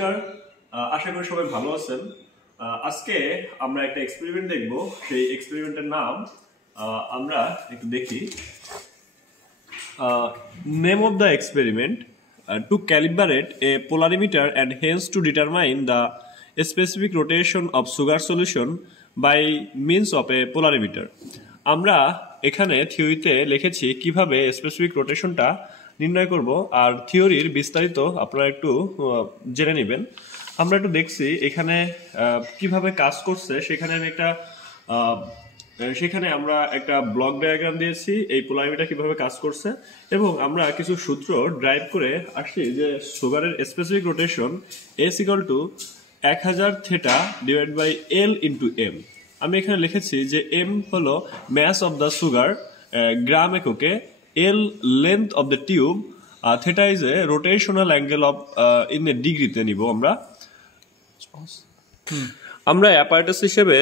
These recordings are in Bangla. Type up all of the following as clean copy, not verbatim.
নমস্কার, আশা করি সবাই ভালো আছেন। আজকে আমরা একটা এক্সপেরিমেন্ট দেখব। সেই এক্সপেরিমেন্টের নাম আমরা একটু দেখি। Name of the experiment to calibrate a polarimeter and hence to determine the specific rotation of sugar solution by means of a polarimeter. আমরা এখানে থিওরিতে লিখেছি কিভাবে স্পেসিফিক রোটেশনটা নির্ণয় করব, আর থিওরির বিস্তারিত আপনারা একটু জেনে নেবেন। আমরা একটু দেখছি এখানে কিভাবে কাজ করছে। সেখানে আমরা একটা ব্লক ডায়াগ্রাম দিয়েছি এই পোলারিমিটার কিভাবে কাজ করছে, এবং আমরা কিছু সূত্র ড্রাইভ করে আসছি যে সুগারের specific rotation S = 1000 theta divide by L × M। আমি এখানে লিখেছি যে M হলো mass of the sugar gram এককে, L length of the tube, theta is a rotational angle of in a degree তে নিব আমরা অ্যাপারেটাস হিসেবে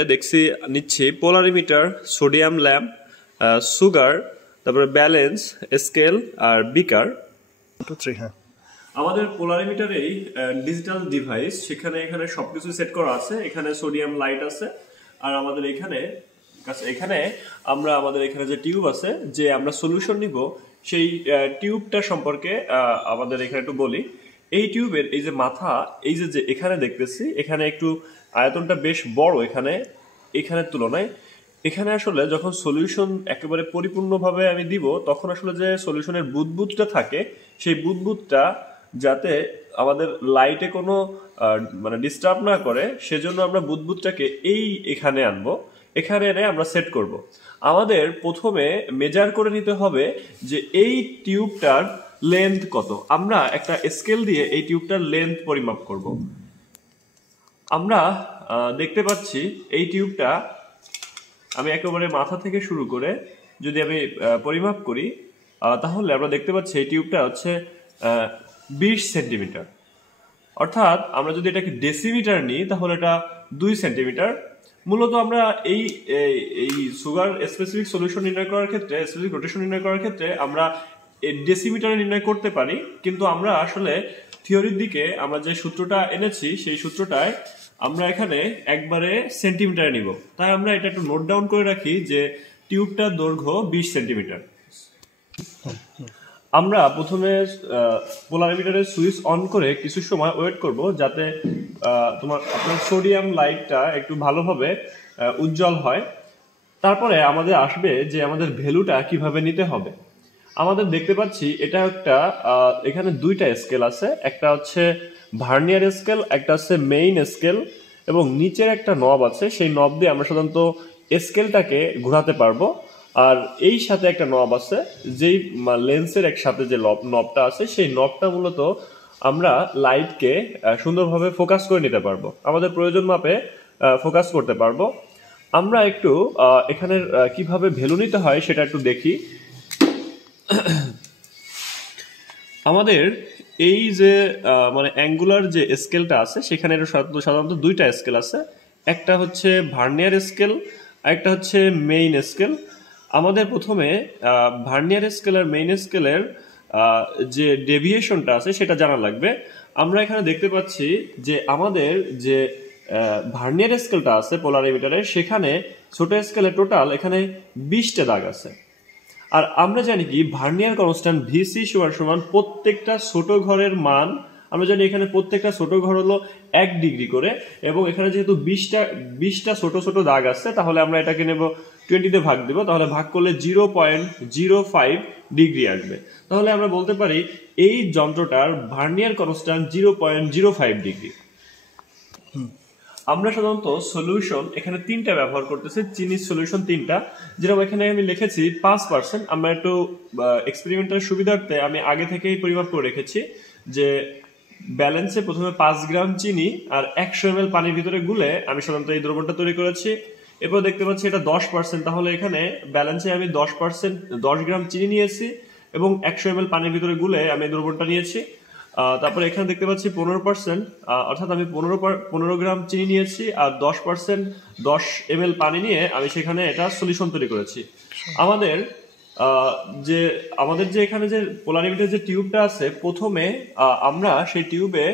নিচ্ছি পোলারিমিটার, সোডিয়াম ল্যাম্প, সুগার, তারপরে ব্যালেন্স স্কেল আর বিকার। আমাদের পোলারিমিটারেই ডিজিটাল ডিভাইস, এখানে সবকিছু সেট করা আছে। এখানে সোডিয়াম লাইট আছে, আর আমাদের এখানে যে টিউব আছে, যে আমরা সলিউশন নিব সেই টিউবটা সম্পর্কে আমাদের এখানে একটু বলি। এই টিউবের এই যে মাথা, এই যে এখানে দেখতেছি, এখানে একটু আয়তনটা বেশ বড় এখানের তুলনায়। এখানে আসলে যখন সলিউশন একেবারে পরিপূর্ণভাবে আমি দিব, তখন আসলে যে সলিউশনের বুদবুদটা থাকে, সেই বুদবুদটা যাতে আমাদের লাইটে কোনো ডিস্টার্ব না করে, সেজন্য আমরা বুদবুদটাকে এখানে আনবো। এখানে এনে আমরা সেট করব। আমাদের প্রথমে মেজার করে নিতে হবে যে এই টিউবটার লেন্থ কত। আমরা একটা স্কেল দিয়ে এই টিউবটার লেন্থ পরিমাপ করব। আমরা দেখতে পাচ্ছি এই টিউবটা, আমি একেবারে মাথা থেকে শুরু করে যদি আমি পরিমাপ করি, তাহলে আমরা দেখতে পাচ্ছি এই টিউবটা হচ্ছে 20 সেন্টিমিটার। অর্থাৎ আমরা যদি এটাকে ডেসিমিটার নিই, তাহলে এটা 2 সেন্টিমিটার। মূলত আমরা এই সুগার স্পেসিফিক সলিউশন নির্ণয় করার ক্ষেত্রে, স্পেসিফিক রোটেশন নির্ণয় করার ক্ষেত্রে আমরা ডেসিমিটারে নির্ণয় করতে পারি, কিন্তু আমরা আসলে থিওরির দিকে আমরা যে সূত্রটা এনেছি, সেই সূত্রটায় আমরা এখানে একবারে সেন্টিমিটারে নিব। তাই আমরা এটা একটু নোট ডাউন করে রাখি যে টিউবটার দৈর্ঘ্য 20 সেন্টিমিটার। আমরা প্রথমে পোলারিমিটারের সুইচ অন করে কিছু সময় ওয়েট করব, যাতে আপনার সোডিয়াম লাইটটা একটু ভালোভাবে উজ্জ্বল হয়। তারপরে আমাদের আসবে যে আমাদের ভ্যালুটা কিভাবে নিতে হবে। আমাদের দেখতে পাচ্ছি এটা এখানে দুইটা স্কেল আছে, একটা হচ্ছে ভার্নিয়ার স্কেল, একটা হচ্ছে মেইন স্কেল, এবং নিচের একটা নব আছে। সেই নব দিয়ে আমরা সাধারণত স্কেলটাকে ঘোরাতে পারবো। আর এই সাথে একটা নব আছে, যেই লেন্সের সাথে যে নবটা আছে, সেই নবটা মূলত আমরা লাইটকে সুন্দরভাবে ফোকাস করে নিতে পারবো, আমাদের প্রয়োজন মাপে ফোকাস করতে পারবো। আমরা একটু এখানের কিভাবে ভ্যালু নিতে হয় সেটা একটু দেখি। আমাদের এই যে অ্যাঙ্গুলার যে স্কেলটা আছে, সেখানে সাধারণত দুইটা স্কেল আছে, একটা হচ্ছে ভার্নিয়ার স্কেল, আর একটা হচ্ছে মেইন স্কেল। আমাদের প্রথমে ভার্নিয়ার স্কেল আর মেইন স্কেলের যে ডেভিয়েশনটা আছে সেটা জানা লাগবে। আমরা এখানে দেখতে পাচ্ছি যে আমাদের যে ভার্নিয়ার স্কেলটা আছে পোলারিমিটারের, সেখানে ছোট স্কেলে টোটাল এখানে 20টা দাগ আছে। আর আমরা জানি কি ভার্নিয়ার কনস্ট্যান্ট VC সমান প্রত্যেকটা ছোট ঘরের মান। আমরা জানি এখানে প্রত্যেকটা ছোট ঘর হলো 1 ডিগ্রি করে, এবং এখানে যেহেতু 20টা ছোট ছোট দাগ আছে, তাহলে আমরা এটাকে নেব 20 দিয়ে ভাগ দেব, তাহলে ভাগ করলে 0.05 ডিগ্রি আসবে। তাহলে আমরা বলতে পারি এই যন্ত্রটার ভার্নিয়ার কনস্ট্যান্ট 0.05 ডিগ্রি। আমরা সাধারণত সলিউশন এখানে 3টা ব্যবহার করতেছি, চিনির সলিউশন 3টা, যেরকম এখানে আমি লিখেছি 5%। আমরা একটু এক্সপেরিমেন্টের সুবিধার্থে আমি আগে থেকেই পরিমাপ করে রেখেছি যে ব্যালেন্সে প্রথমে 5 গ্রাম চিনি আর 100 ml পানির ভিতরে গুলে আমি সাধারণত এই দ্রবণটা তৈরি করেছি। এরপর দেখতে পাচ্ছি এটা 10%, তাহলে এখানে ব্যালেন্সে আমি 10 গ্রাম চিনি নিয়েছি এবং 100 ml পানির ভিতরে গুলে আমি এই দ্রবণটা নিয়েছি। তারপরে এখানে দেখতে পাচ্ছি 15%, অর্থাৎ আমি 15 গ্রাম চিনি নিয়েছি, আর 10% 10 ml পানি নিয়ে আমি সেখানে এটা সলিউশন তৈরি করেছি। আমাদের যে এখানে যে পোলারিমিটার যে টিউবটা আছে, প্রথমে আমরা সেই টিউবে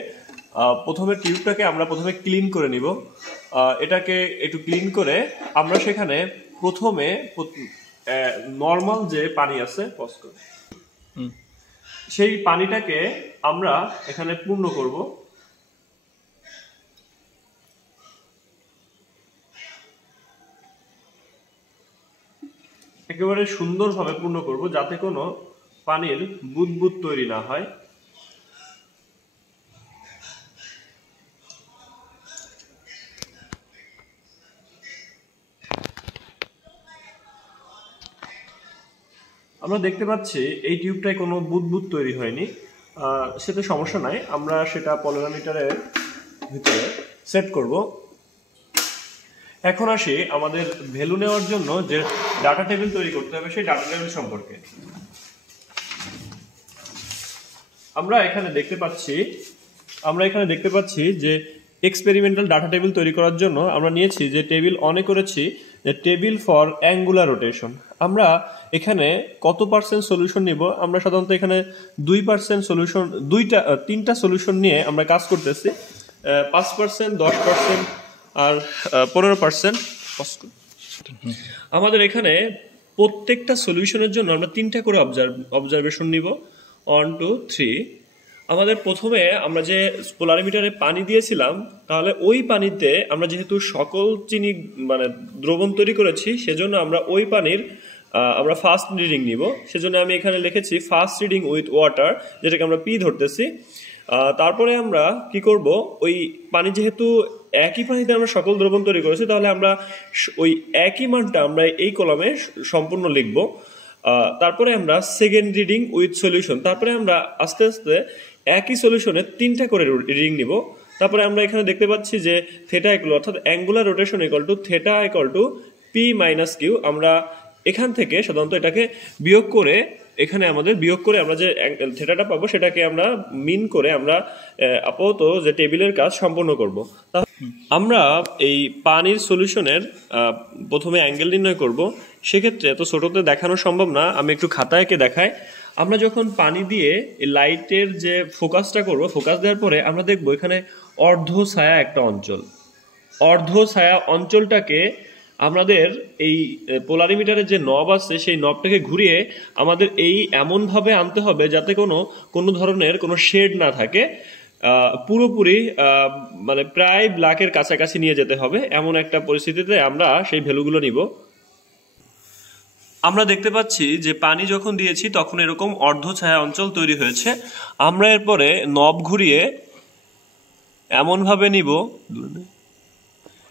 প্রথমে টিউবটাকে আমরা প্রথমে ক্লিন করে নিব। এটাকে একটু ক্লিন করে আমরা সেখানে প্রথমে নর্মাল যে পানি আছে সেই পানিটাকে আমরা এখানে পূর্ণ করব। একেবারে সুন্দরভাবে পূর্ণ করব যাতে কোনো পানির বুদবুদ তৈরি না হয়। আমরা দেখতে পাচ্ছি এই টিউবটায় কোনো বুদবুদ তৈরি হয়নি, সেটা সমস্যা নাই, আমরা সেটা পলারিমিটারের ভিতরে সেট করব। এখন আসি আমাদের ভ্যালু নেওয়ার জন্য যে ডাটা টেবিল তৈরি করতে হবে সেই ডাটা টেবিল সম্পর্কে। আমরা এখানে দেখতে পাচ্ছি যে এক্সপেরিমেন্টাল ডাটা টেবিল তৈরি করার জন্য আমরা নিয়েছি যে টেবিল অনে করেছি যে টেবিল ফর অ্যাঙ্গুলার রোটেশন। আমরা এখানে কত পার্সেন্ট সলিউশন নিব? আমরা সাধারণত এখানে 2% সলিউশন, তিনটা সলিউশন নিয়ে আমরা কাজ করতেছি। 5%, 10% আর 15%। আমাদের এখানে প্রত্যেকটা সলিউশনের জন্য আমরা 3টা করে অবজারভেশন নিব। 1, 2, 3। আমাদের প্রথমে আমরা যে পোলারিমিটারে পানি দিয়েছিলাম, তাহলে ওই পানিতে আমরা যেহেতু সকল চিনি মানে দ্রবণ তৈরি করেছি, সেজন্য আমরা ওই পানির আমরা ফার্স্ট রিডিং নিব। সেজন্য আমি এখানে লিখেছি ফার্স্ট রিডিং উইথ ওয়াটার, যেটাকে আমরা পি ধরতেছি। তারপরে আমরা কি করব, ওই পানি যেহেতু একই পানিতে আমরা সকল দ্রবণ তৈরি করেছি, তাহলে আমরা ওই একই মানটা আমরা এই কলামে সম্পূর্ণ লিখব। তারপরে আমরা সেকেন্ড রিডিং উইথ সলিউশন, তারপরে আমরা আস্তে আস্তে একই সলিউশনে 3টা করে রিডিং নিব। তারপরে আমরা এখানে দেখতে পাচ্ছি যে থেটা ইকুয়াল, অর্থাৎ angular rotation equal to theta equal to P minus Q. আমরা এখান থেকে সাধারণত এটাকে বিয়োগ করে, এখানে আমাদের বিয়োগ করে আমরা যে থেটাটা পাবো সেটাকে আমরা মিন করে আমরা আপাতত যে টেবিলের কাজ সম্পন্ন করব। আমরা এই পানির সলিউশনের প্রথমে অ্যাঙ্গেল নির্ণয় করব। সেক্ষেত্রে এত ছোটতে দেখানো সম্ভব না, আমি একটু খাতায় এঁকে দেখাই। আমরা যখন পানি দিয়ে লাইটের যে ফোকাসটা করব, ফোকাস দেওয়ার পরে আমরা দেখব এখানে অর্ধ ছায়া একটা অঞ্চল। অর্ধ ছায়া অঞ্চলটাকে আমাদের এই পোলারিমিটারের যে নব আছে সেই নবটাকে ঘুরিয়ে আমাদের এই এমনভাবে আনতে হবে যাতে কোনো ধরনের কোনো শেড না থাকে, পুরোপুরি মানে প্রায় ব্ল্যাকের কাছাকাছি নিয়ে যেতে হবে। এমন একটা পরিস্থিতিতে আমরা সেই ভ্যালুগুলো নিব। আমরা দেখতে পাচ্ছি যে পানি যখন দিয়েছি তখন এরকম অর্ধ ছায়া অঞ্চল তৈরি হয়েছে। আমরা এরপরে নব ঘুরিয়ে এমনভাবে নিব,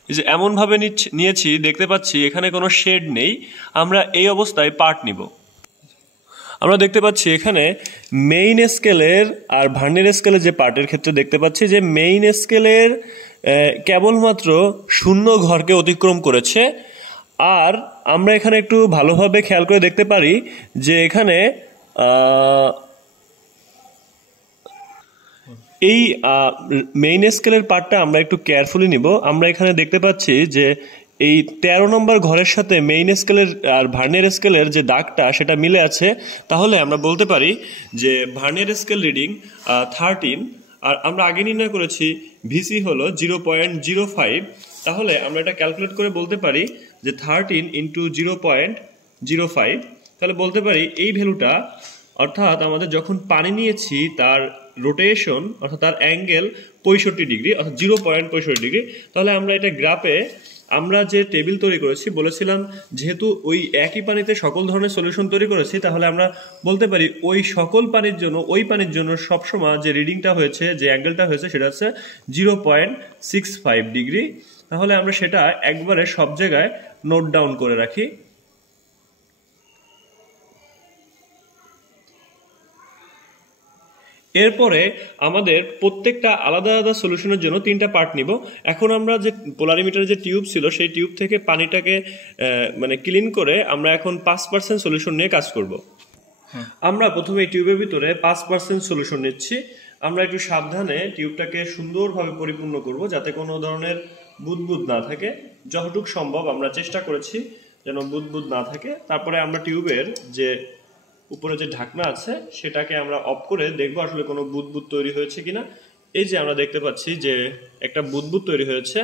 যে এমনভাবে নিয়েছি, দেখতে পাচ্ছি এখানে কোনো শেড নেই। আমরা এই অবস্থায় পার্ট নিব। আমরা দেখতে পাচ্ছি এখানে মেইন স্কেলের আর ভার্নিয়ার স্কেলের যে পার্টের ক্ষেত্রে দেখতে পাচ্ছি যে মেইন স্কেলের কেবলমাত্র 0 ঘরকে অতিক্রম করেছে। আর আমরা এখানে একটু ভালোভাবে খেয়াল করে দেখতে পারি যে এখানে এই মেইন স্কেলের পার্টটা আমরা একটু কেয়ারফুলি নিব। আমরা এখানে দেখতে পাচ্ছি যে এই 13 নম্বর ঘরের সাথে মেইন স্কেলের আর ভার্নিয়ার স্কেলের যে দাগটা সেটা মিলে আছে। তাহলে আমরা বলতে পারি যে ভার্নিয়ার স্কেল রিডিং 13, আর আমরা আগে নির্ণয় করেছি ভিসি হলো 0.05। তাহলে আমরা এটা ক্যালকুলেট করে বলতে পারি যে 13 ইন্টু 0.05, তাহলে বলতে পারি এই ভ্যালুটা, অর্থাৎ আমাদের যখন পানি নিয়েছি তার রোটেশন অর্থাৎ তার অ্যাঙ্গেল 65 ডিগ্রি, অর্থাৎ 0.65 ডিগ্রি। তাহলে আমরা এটা গ্রাফে আমরা যে টেবিল তৈরি করেছি, বলেছিলাম যেহেতু ওই একই পানিতে সকল ধরনের সলিউশন তৈরি করেছি, তাহলে আমরা বলতে পারি ওই সকল পানির জন্য সবসময় যে রিডিংটা হয়েছে, যে অ্যাঙ্গেলটা হয়েছে সেটা হচ্ছে 0.65 ডিগ্রি। তাহলে আমরা সেটা একবারে সব জায়গায় নোট ডাউন করে রাখি। এরপরে আমাদের প্রত্যেকটা আলাদা আলাদা সলিউশনের জন্য 3টা পার্ট নিব। এখন আমরা যে পোলারিমিটারের যে টিউব ছিল সেই টিউব থেকে পানিটাকে মানে ক্লিন করে আমরা এখন 5% সলিউশন নিয়ে কাজ করব। আমরা প্রথমে এই টিউবের ভিতরে 5% সলিউশন নিচ্ছি। আমরা একটু সাবধানে টিউবটাকে সুন্দরভাবে পরিপূর্ণ করব যাতে কোনো ধরনের বুদবুদ না থাকে। যতটুকু সম্ভব আমরা চেষ্টা করেছি যেন বুদবুদ না থাকে। তারপরে আমরা টিউবের যে উপরে যে ঢাকনা আছে সেটাকে আমরা অফ করে দেখব আসলে কোনো বুদবুদ তৈরি হয়েছে কিনা। এই যে আমরা দেখতে পাচ্ছি যে একটা বুদবুদ তৈরি হয়েছে।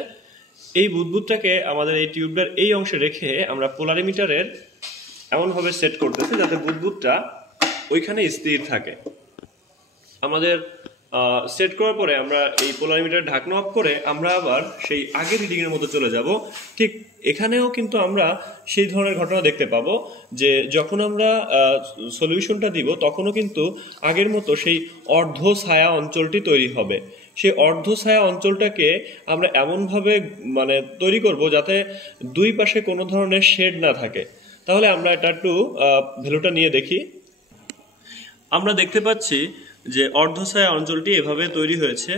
এই বুদবুদটাকে আমাদের এই টিউবটার এই অংশে রেখে আমরা পোলারিমিটারের এমনভাবে সেট করতেছি যাতে বুদবুদটা ওইখানে স্থির থাকে। আমাদের সেট করার পরে আমরা এই পোলারিমিটার ঢাকনা অফ করে আমরা আবার সেই আগের রিডিং এর মতো চলে যাব। ঠিক এখানেও কিন্তু আমরা সেই ধরনের ঘটনা দেখতে পাবো যে যখন আমরা সলিউশনটা দিব তখনও কিন্তু আগের মতো সেই অর্ধ ছায়া অঞ্চলটি তৈরি হবে। সেই অর্ধ ছায়া অঞ্চলটাকে আমরা এমনভাবে মানে তৈরি করব যাতে দুই পাশে কোনো ধরনের শেড না থাকে। তাহলে আমরা এটা একটু ভ্যালুটা নিয়ে দেখি। আমরা দেখতে পাচ্ছি যে অর্ধছায়া অঞ্চলটি এভাবে তৈরি হয়েছে।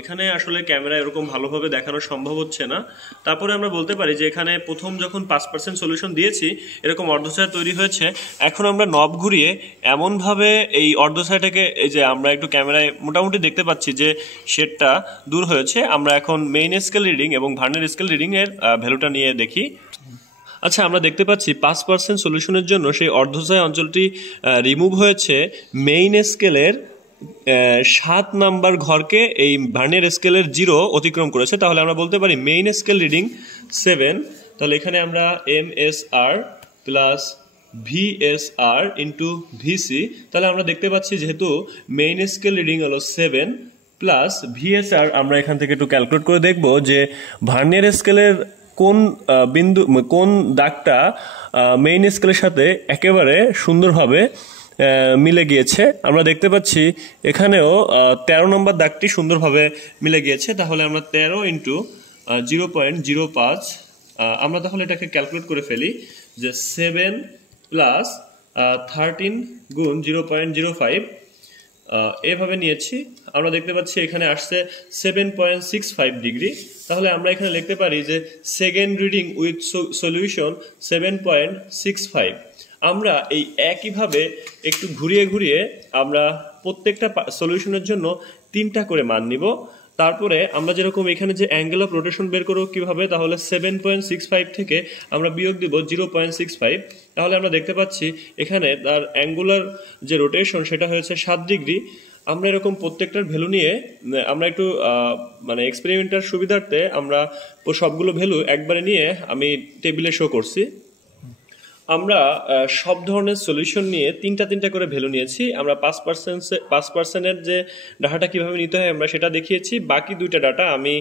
এখানে আসলে ক্যামেরা এরকম ভালোভাবে দেখানো সম্ভব হচ্ছে না। তারপরে আমরা বলতে পারি যে এখানে প্রথম যখন 5% সলিউশন দিয়েছি এরকম অর্ধছায়া তৈরি হয়েছে। এখন আমরা নব ঘুরিয়ে এমনভাবে এই অর্ধছায়াটাকে, এই যে আমরা একটু ক্যামেরায় মোটামুটি দেখতে পাচ্ছি যে শেডটা দূর হয়েছে। আমরা এখন মেইন স্কেল রিডিং এবং ভার্নিয়ার স্কেল রিডিং এর ভ্যালুটা নিয়ে দেখি। আচ্ছা, আমরা দেখতে পাচ্ছি 5% সলিউশনের জন্য সেই অর্ধছায়া অঞ্চলটি রিমুভ হয়েছে মেইন স্কেলের 7 নাম্বার ঘরকে এই ভার্নিয়ার স্কেলের 0 অতিক্রম করেছে। তাহলে আমরা বলতে পারি মেইন স্কেল রিডিং 7। তাহলে এখানে আমরা MSR plus VSR into VC, তাহলে আমরা দেখতে পাচ্ছি যেহেতু মেইন স্কেল রিডিং হলো 7 প্লাস VSR, আমরা এখান থেকে একটু ক্যালকুলেট করে দেখব যে ভার্নিয়ার স্কেলের কোন বিন্দু, কোন দাগটা মেইন স্কেলের সাথে একেবারে সুন্দরভাবে মিলে গিয়েছে। আমরা দেখতে পাচ্ছি এখানেও 13 নম্বর দাগটি সুন্দরভাবে মিলে গিয়েছে। তাহলে আমরা 13 ইন্টু 0.05, আমরা তাহলে এটাকে ক্যালকুলেট করে ফেলি যে 7 প্লাস 13 গুণ 0.05 এভাবে নিয়েছি। আমরা দেখতে পাচ্ছি এখানে আসছে 7.65 ডিগ্রি। তাহলে আমরা এখানে লিখতে পারি যে সেকেন্ড রিডিং উইথ সলিউশন 7.65। আমরা এই একইভাবে একটু ঘুরিয়ে ঘুরিয়ে আমরা প্রত্যেকটা সলিউশনের জন্য 3টা করে মান নিব। তারপরে আমরা যেরকম এখানে যে অ্যাঙ্গেল অফ রোটেশন বের করব কিভাবে, তাহলে 7.65 থেকে আমরা বিয়োগ দিব 0.65। তাহলে আমরা দেখতে পাচ্ছি এখানে তার অ্যাঙ্গুলার যে রোটেশন সেটা হয়েছে 7 ডিগ্রি। আমরা এরকম প্রত্যেকটার ভ্যালু নিয়ে আমরা একটু মানে এক্সপেরিমেন্টার সুবিধার্থে আমরা সবগুলো ভ্যালু একবারে নিয়ে আমি টেবিলে শো করছি। আমরা সব ধরনের সলিউশন নিয়ে 3টা করে ভ্যালু নিয়েছি। আমরা 5%-এর যে ডাটাটা কিভাবে নিতে হয় আমরা সেটা দেখিয়েছি। বাকি 2টা ডাটা আমি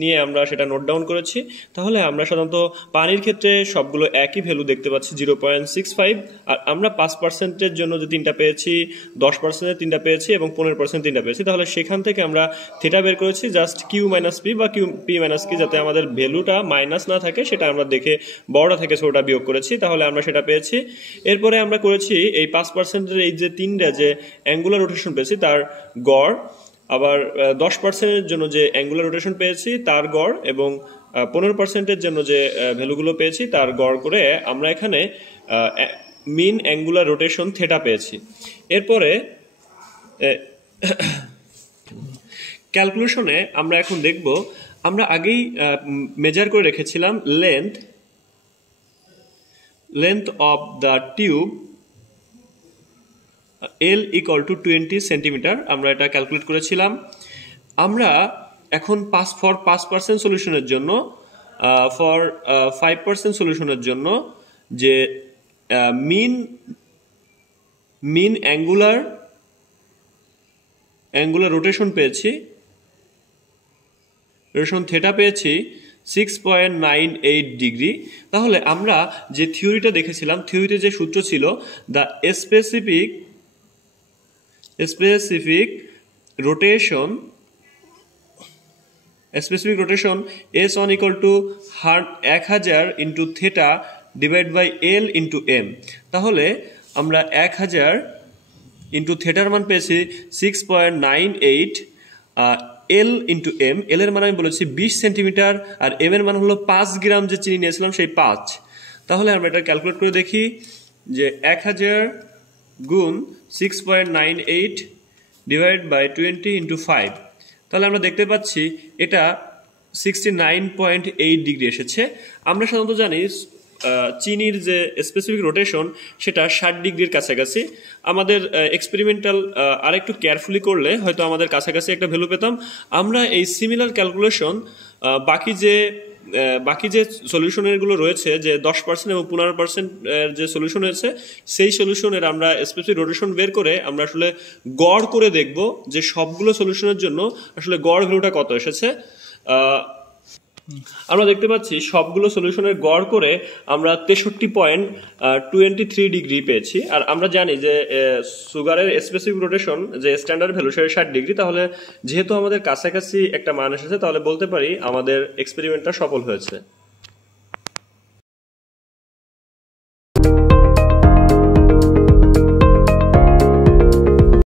নিয়ে আমরা সেটা নোট ডাউন করেছি। তাহলে আমরা সাধারণত পানির ক্ষেত্রে সবগুলো একই ভ্যালু দেখতে পাচ্ছি 0.65। আর আমরা 5%-এর জন্য যে 3টা পেয়েছি, 10%-এর 3টা পেয়েছি এবং 15% 3টা পেয়েছি। তাহলে সেখান থেকে আমরা থিটা বের করেছি, জাস্ট কিউ মাইনাস পি বা কিউ পি মাইনাস কি, যাতে আমাদের ভ্যালুটা মাইনাস না থাকে সেটা আমরা দেখে বড়টা থেকে ছোটটা বিয়োগ করেছি। তাহলে আমরা সেটা পেয়েছি। এরপরে আমরা করেছি এই 5%-এর এই যে 3টা যে অ্যাঙ্গুলার রোটেশন পেয়েছি তার গড়, আবার 10%-এর জন্য যে অ্যাঙ্গুলার রোটেশন পেয়েছি তার গড়, এবং 15%-এর জন্য যে ভ্যালুগুলো পেয়েছি তার গড় করে আমরা এখানে মিন অ্যাঙ্গুলার রোটেশন থিটা পেয়েছি। এরপরে ক্যালকুলেশনে আমরা এখন দেখব, আমরা আগেই মেজার করে রেখেছিলাম length of the tube L equal to 20 centimetre, আমরা এটা ক্যালকুলেট করেছিলাম। আমরা এখন 5% সলিউশনের জন্য, 5% সলিউশনের জন্য যে মিন অ্যাঙ্গুলার রোটেশন পেয়েছি, রোটেশন থিটা পেয়েছি 6.98 ডিগ্রি। তাহলে আমরা যে থিওরিটা দেখেছিলাম, থিওরিতে যে সূত্র ছিল the specific rotation S1 equal to 1000 into theta divide by L into M। তাহলে আমরা 1000 ইন্টু থিটার মান পেয়েছি 6.98, L ইন্টু M, L এর মান আমি বলেছি 20 সেন্টিমিটার, আর M এর মান হলো 5 গ্রাম যে চিনি নিয়েছিলাম সেই 5। তাহলে আমরা এটা ক্যালকুলেট করে দেখি যে 1000 গুণ 6.98 ডিভাইড বাই 20 ইন্টু 5। তাহলে আমরা দেখতে পাচ্ছি এটা 69.8 ডিগ্রি এসেছে। আমরা সাধারণত জানি চিনির যে স্পেসিফিক রোটেশন সেটা 60 ডিগ্রির কাছাকাছি। আমাদের এক্সপেরিমেন্টাল আর একটু কেয়ারফুলি করলে হয়তো আমাদের কাছাকাছি একটা ভ্যালু পেতাম। আমরা এই সিমিলার ক্যালকুলেশন বাকি যে সলিউশনেরগুলো রয়েছে যে 10% এবং 15% যে সলিউশন হয়েছে সেই সলিউশনের আমরা স্পেসিফিক রোটেশন বের করে আমরা আসলে গড় করে দেখব যে সবগুলো সলিউশনের জন্য আসলে গড় ভ্যালুটা কত এসেছে। আমরা দেখতে পাচ্ছি সবগুলো সলিউশনের গড় করে আমরা 63.23 ডিগ্রি পেয়েছি। আর আমরা জানি যে সুগারের স্পেসিফিক রোটেশন যে স্ট্যান্ডার্ড ভ্যালু সেটা 60 ডিগ্রি। তাহলে যেহেতু আমাদের কাছাকাছি একটা মান এসেছে তাহলে বলতে পারি আমাদের এক্সপেরিমেন্টটা সফল হয়েছে।